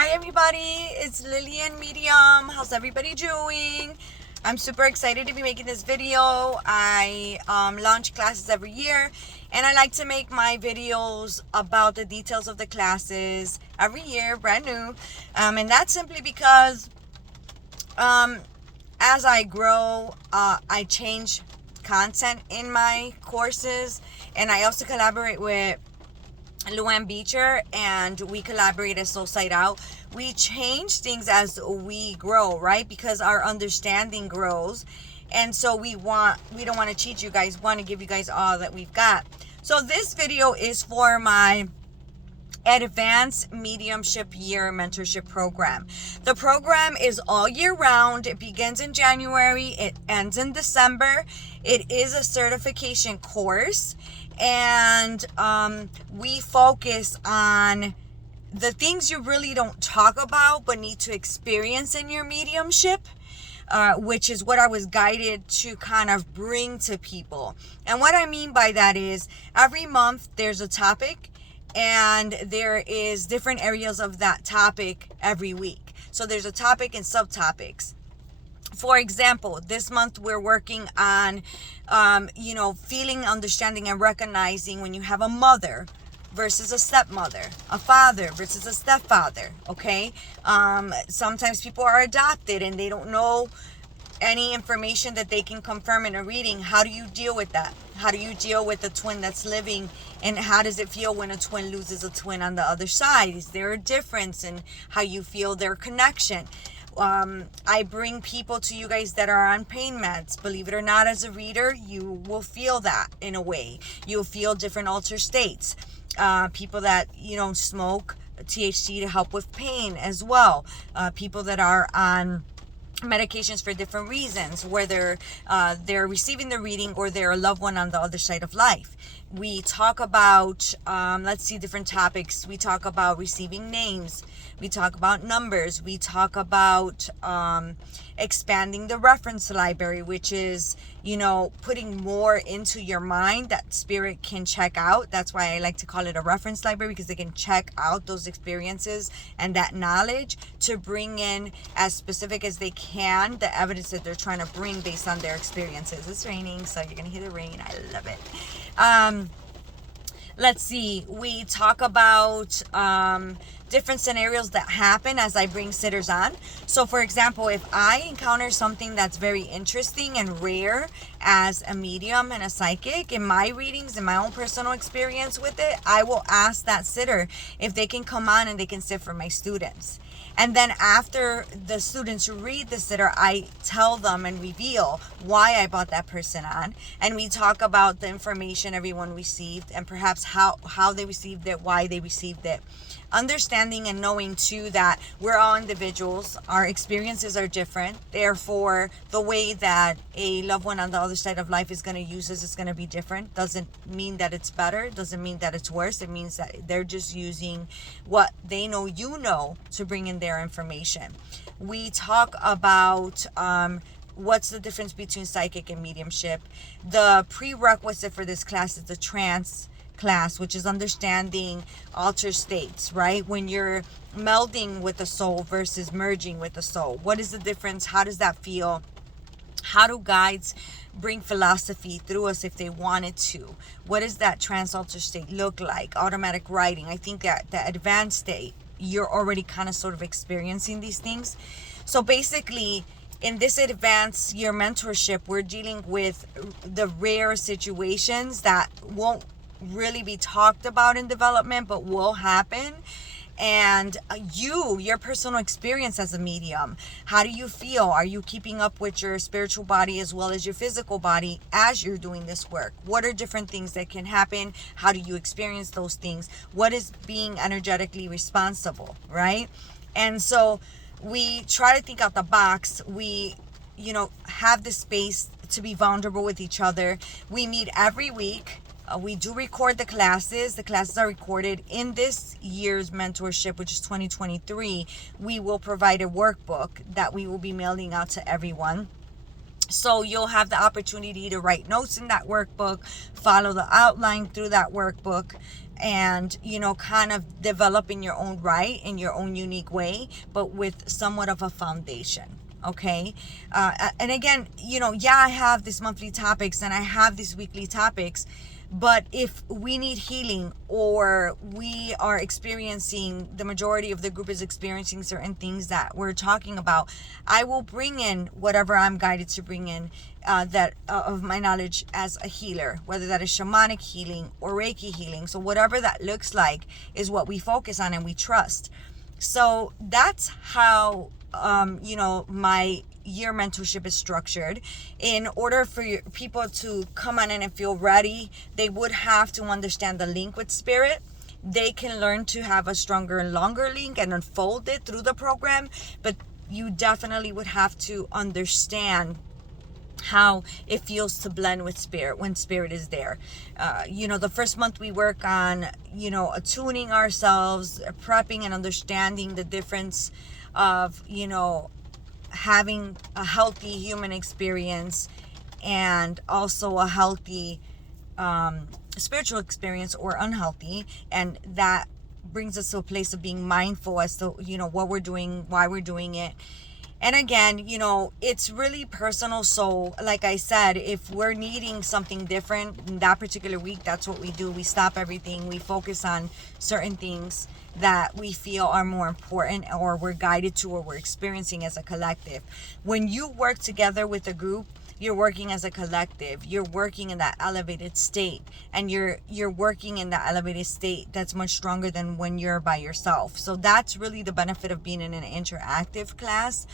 Hi everybody, it's Lillian Medium. How's everybody doing? I'm super excited to be making this video. I launch classes every year, and I like to make my videos about the details of the classes every year, brand new. And that's simply because as I grow, I change content in my courses, and I also collaborate with Luann Beecher, and we collaborate as Soul Side Out. We change things as we grow, right? Because our understanding grows, and so we don't want to cheat you guys. Want to give you guys all that we've got. So this video is for my Advanced Mediumship Year Mentorship Program. The program is all year round. It begins in January. It ends in December. It is a certification course, and we focus on the things you really don't talk about but need to experience in your mediumship. Which is what I was guided to kind of bring to people. And what I mean by that is every month there's a topic, and there is different areas of that topic every week. So there's a topic and subtopics. For example, this month we're working on, feeling, understanding, and recognizing when you have a mother versus a stepmother, a father versus a stepfather, okay? Sometimes people are adopted and they don't know any information that they can confirm in a reading. How do you deal with that? How do you deal with a twin that's living, and how does it feel when a twin loses a twin on the other side? Is there a difference in how you feel their connection? I bring people to you guys that are on pain meds. Believe it or not, as a reader, you will feel that in a way. You'll feel different altered states. People that, smoke THC to help with pain as well. People that are on medications for different reasons, whether they're receiving the reading or they're a loved one on the other side of life. We talk about, different topics. We talk about receiving names. We talk about numbers. We talk about expanding the reference library, which is, putting more into your mind that spirit can check out. That's why I like to call it a reference library, because they can check out those experiences and that knowledge to bring in as specific as they can the evidence that they're trying to bring based on their experiences. It's raining, so you're going to hear the rain. I love it. Let's see. We talk about different scenarios that happen as I bring sitters on. So for example, if I encounter something that's very interesting and rare as a medium and a psychic in my readings, in my own personal experience with it, I will ask that sitter if they can come on and they can sit for my students. And then after the students read the sitter, I tell them and reveal why I brought that person on. And we talk about the information everyone received, and perhaps how they received it, why they received it. Understanding and knowing too that we're all individuals. Our experiences are different. Therefore, the way that a loved one on the other side of life is going to use us is going to be different. Doesn't mean that it's better. Doesn't mean that it's worse. It means that they're just using what they know to bring in their information. We talk about what's the difference between psychic and mediumship. The prerequisite for this class is the trance class, which is understanding altered states, right? When you're melding with the soul versus merging with the soul. What is the difference? How does that feel? How do guides bring philosophy through us if they wanted to? What does that trance altered state look like? Automatic writing. I think that the advanced state, you're already kind of sort of experiencing these things. So basically, in this advanced year mentorship, we're dealing with the rare situations that won't really be talked about in development, but will happen. And your personal experience as a medium, how do you feel? Are you keeping up with your spiritual body as well as your physical body as you're doing this work? What are different things that can happen? How do you experience those things? What is being energetically responsible, right? And so we try to think out the box. We have the space to be vulnerable with each other. We meet every week. We do record the classes. The classes are recorded. In this year's mentorship, which is 2023, we will provide a workbook that we will be mailing out to everyone. So you'll have the opportunity to write notes in that workbook, follow the outline through that workbook, and kind of develop in your own right, in your own unique way, but with somewhat of a foundation. Okay. And again, I have these monthly topics and I have these weekly topics, but if we need healing, or we are experiencing, the majority of the group is experiencing certain things that we're talking about, I will bring in whatever I'm guided to bring in, that of my knowledge as a healer, whether that is shamanic healing or Reiki healing. So whatever that looks like is what we focus on and we trust. So that's how my year mentorship is structured. In order for people to come on in and feel ready, they would have to understand the link with spirit. They can learn to have a stronger and longer link and unfold it through the program, but you definitely would have to understand how it feels to blend with spirit when spirit is there. The first month we work on, attuning ourselves, prepping and understanding the difference of, having a healthy human experience and also a healthy spiritual experience, or unhealthy. And that brings us to a place of being mindful as to, what we're doing, why we're doing it. And again, it's really personal. So like I said, if we're needing something different in that particular week, that's what we do. We stop everything. We focus on certain things that we feel are more important, or we're guided to, or we're experiencing as a collective. When you work together with a group, you're working as a collective. You're working in that elevated state, and you're working in that elevated state that's much stronger than when you're by yourself. So that's really the benefit of being in an interactive class.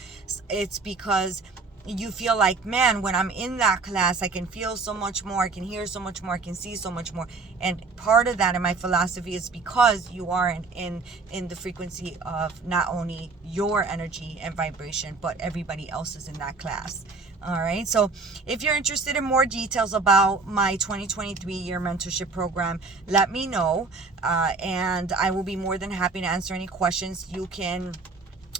It's because you feel like, man, when I'm in that class, I can feel so much more, I can hear so much more, I can see so much more. And part of that in my philosophy is because you are in the frequency of not only your energy and vibration, but everybody else is in that class. All right. So if you're interested in more details about my 2023 year mentorship program, let me know. And I will be more than happy to answer any questions. You can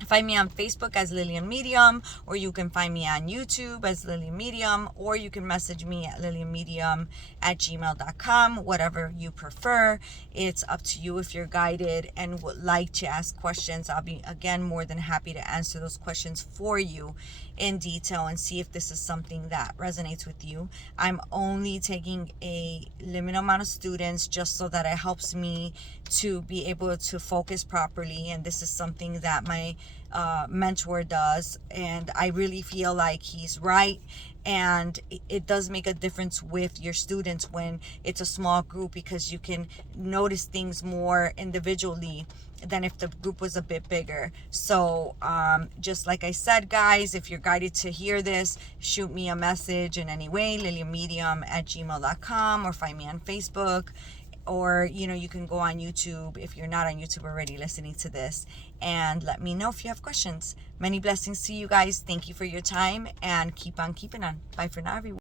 find me on Facebook as Lillian Medium, or you can find me on YouTube as Lillian Medium, or you can message me at lillianmedium@gmail.com, whatever you prefer. It's up to you. If you're guided and would like to ask questions, I'll be, again, more than happy to answer those questions for you in detail and see if this is something that resonates with you. I'm only taking a limited amount of students just so that it helps me to be able to focus properly. And this is something that my mentor does, and I really feel like he's right. And it does make a difference with your students when it's a small group, because you can notice things more individually than if the group was a bit bigger. So just like I said, guys, if you're guided to hear this, shoot me a message in any way, lillianmedium@gmail.com, or find me on Facebook. Or, you can go on YouTube if you're not on YouTube already listening to this, and let me know if you have questions. Many blessings to you guys. Thank you for your time, and keep on keeping on. Bye for now, everyone.